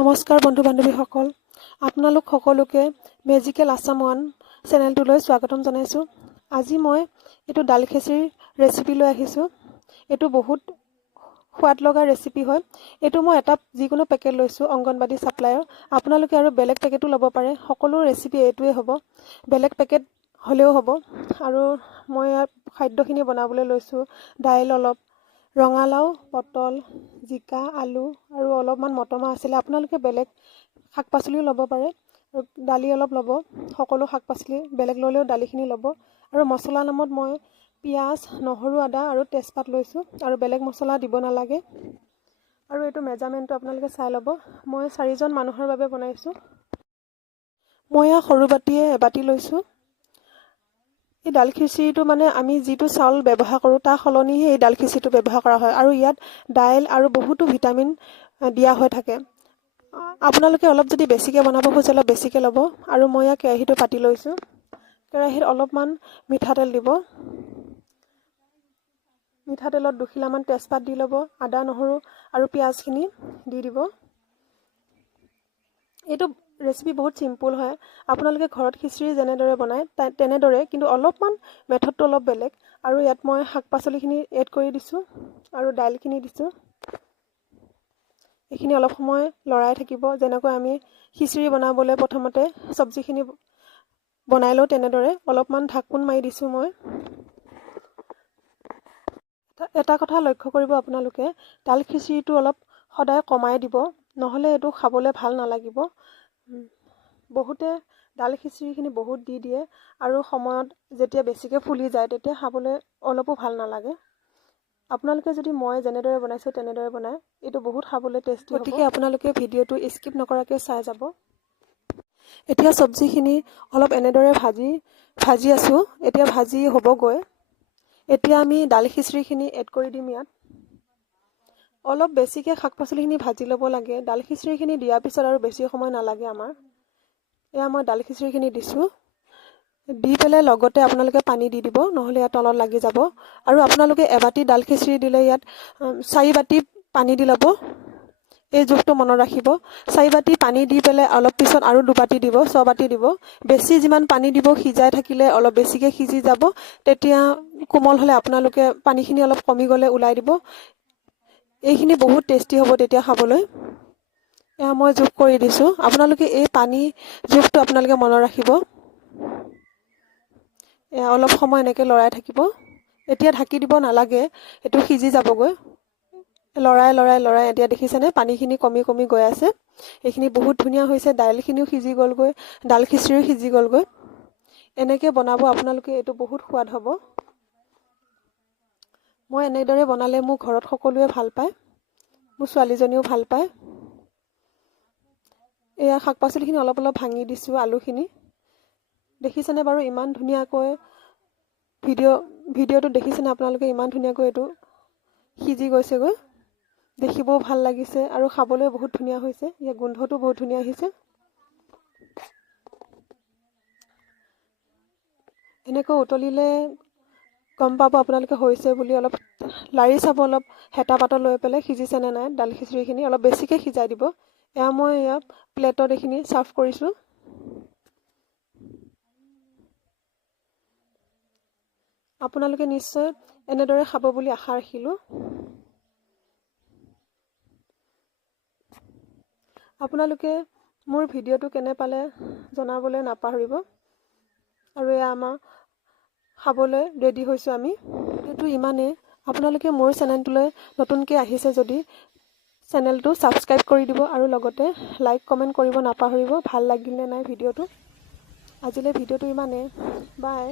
নমস্কাৰ বন্ধু বান্ধৱীসকল, আপোনালোক সকলোকে মেজিকেল আছাম ওৱান চেনেলটোলৈ স্বাগতম জনাইছোঁ। আজি মই এইটো দাল খিচিৰিৰ ৰেচিপি লৈ আহিছোঁ। এইটো বহুত সোৱাদ লগা ৰেচিপি হয়। এইটো মই এটা যিকোনো পেকেট লৈছোঁ অংগনবাদী ছাপ্লাইৰ। আপোনালোকে আৰু বেলেগ পেকেটো ল'ব পাৰে। সকলো ৰেচিপি এইটোৱে হ'ব, বেলেগ পেকেট হ'লেও হ'ব। আৰু মই ইয়াত খাদ্যখিনি বনাবলৈ লৈছোঁ দাইল অলপ, ৰঙালাও, পটল, জিকা, আলু আৰু অলপমান মটৰমাহ আছিলে। আপোনালোকে বেলেগ শাক পাচলিও ল'ব পাৰে আৰু দালি অলপ ল'ব। সকলো শাক পাচলি বেলেগ ল'লেও দালিখিনি ল'ব। আৰু মছলা নামত মই পিঁয়াজ, নহৰু, আদা আৰু তেজপাত লৈছোঁ আৰু বেলেগ মছলা দিব নালাগে। আৰু এইটো মেজাৰমেণ্টটো আপোনালোকে চাই ল'ব। মই 4জন মানুহৰ বাবে বনাইছোঁ। মই ইয়াৰ সৰু বাটিয়ে এবাটি লৈছোঁ। এই দাল খিচিৰিটো মানে আমি যিটো চাউল ব্যৱহাৰ কৰোঁ তাৰ সলনিহে এই দাল খিচিৰিটো ব্যৱহাৰ কৰা হয়। আৰু ইয়াত দাইল আৰু বহুতো ভিটামিন দিয়া হৈ থাকে। আপোনালোকে অলপ যদি বেছিকৈ বনাব খোজে অলপ বেছিকৈ ল'ব। আৰু মই ইয়াৰ কেৰাহীটো পাতি লৈছোঁ। কেৰাহীত অলপমান মিঠাতেল দিব। মিঠাতেলত 2 খিলামান তেজপাত দি ল'ব। আদা, নহৰু আৰু পিঁয়াজখিনি দি দিব। এইটো ৰেচিপি বহুত চিম্পুল হয়। আপোনালোকে ঘৰত খিচিৰি যেনেদৰে বনায় তেনেদৰে, কিন্তু অলপমান মেথডটো অলপ বেলেগ। আৰু ইয়াত মই শাক পাচলিখিনি এড কৰি দিছোঁ আৰু দাইলখিনি দিছোঁ। এইখিনি অলপ সময় লৰাই থাকিব। যেনেকৈ আমি খিচিৰি বনাবলৈ প্ৰথমতে চব্জিখিনি বনাই লওঁ তেনেদৰে অলপমান ঢাকোন মাৰি দিছোঁ মই। এটা কথা লক্ষ্য কৰিব, আপোনালোকে দাল খিচিৰিটো অলপ সদায় কমাই দিব, নহ'লে এইটো খাবলৈ ভাল নালাগিব। বহুতে দাল খিচিৰিখিনি বহুত দি দিয়ে আৰু সময়ত যেতিয়া বেছিকৈ ফুলি যায় তেতিয়া খাবলৈ অলপো ভাল নালাগে। আপোনালোকে যদি মই যেনেদৰে বনাইছোঁ তেনেদৰে বনায়, এইটো বহুত খাবলৈ টেষ্টি হ'ব। গতিকে আপোনালোকে ভিডিঅ'টো স্কিপ নকৰাকৈ চাই যাব। এতিয়া চব্জিখিনি অলপ এনেদৰে ভাজি আছোঁ। এতিয়া ভাজি হ'বগৈ। এতিয়া আমি দাল খিচিৰিখিনি এড কৰি দিম ইয়াত। অলপ বেছিকৈ শাক পাচলিখিনি ভাজি ল'ব লাগে। দাল খিচিৰিখিনি দিয়াৰ পিছত আৰু বেছি সময় নালাগে আমাৰ। এয়া মই দাল খিচিৰিখিনি দিছোঁ। দি পেলাই লগতে আপোনালোকে পানী দি দিব, নহ'লে ইয়াত তলত লাগি যাব। আৰু আপোনালোকে এবাটি দাল খিচিৰি দিলে ইয়াত 4 বাটি পানী দি ল'ব। এই জোখটো মনত ৰাখিব। 4 বাটি পানী দি পেলাই অলপ পিছত আৰু 2 বাটি দিব, 6 বাটি দিব। বেছি যিমান পানী দিব, সিজাই থাকিলে অলপ বেছিকৈ সিজি যাব। তেতিয়া কোমল হ'লে আপোনালোকে পানীখিনি অলপ কমি গ'লে ওলাই দিব। এইখিনি বহুত টেষ্টি হ'ব তেতিয়া খাবলৈ। এয়া মই জোখ কৰি দিছোঁ। আপোনালোকে এই পানী জোখটো আপোনালোকে মনত ৰাখিব। এয়া অলপ সময় এনেকৈ লৰাই থাকিব। এতিয়া ঢাকি দিব নালাগে, এইটো সিজি যাবগৈ। লৰাই এতিয়া দেখিছেনে পানীখিনি কমি কমি গৈ আছে। এইখিনি বহুত ধুনীয়া হৈছে। দাইলখিনিও সিজি গ'লগৈ, দাল খিচিৰিও সিজি গ'লগৈ। এনেকৈ বনাব আপোনালোকে, এইটো বহুত সোৱাদ হ'ব। মই এনেদৰে বনালে মোৰ ঘৰত সকলোৱে ভাল পায়। মোৰ ছোৱালীজনীও ভাল পায়। এয়া শাক পাচলিখিনি অলপ অলপ ভাঙি দিছোঁ, আলুখিনি দেখিছেনে বাৰু ইমান ধুনীয়াকৈ। ভিডিঅ'টো দেখিছেনে আপোনালোকে ইমান ধুনীয়াকৈ এইটো সিজি গৈছেগৈ। দেখিবও ভাল লাগিছে আৰু খাবলৈ বহুত ধুনীয়া হৈছে। ইয়াৰ গোন্ধটো বহুত ধুনীয়া আহিছে। এনেকৈ উতলিলে গম পাব আপোনালোকে হৈছে বুলি। অলপ লাৰি চাব, অলপ হেতা পাতত লৈ পেলাই সিজিছেনে নাই দাল খিচিৰিখিনি। অলপ বেছিকৈ সিজাই দিব। এয়া মই প্লেটত এইখিনি ছাৰ্ভ কৰিছোঁ। আপোনালোকে নিশ্চয় এনেদৰে খাব বুলি আশা ৰাখিলোঁ। আপোনালোকে মোৰ ভিডিঅ'টো কেনে পালে জনাবলৈ নাপাহৰিব। আৰু এয়া আমাৰ খাবলৈ ৰেডি হৈছোঁ আমি। এইটো ইমানেই। আপোনালোকে মোৰ চেনেলটোলৈ নতুনকৈ আহিছে যদি চেনেলটো ছাবস্ক্ৰাইব কৰি দিব আৰু লগতে লাইক কমেণ্ট কৰিব নাপাহৰিব। ভাল লাগিল নে নাই ভিডিঅ'টো। আজিলৈ ভিডিঅ'টো ইমানেই। বাই।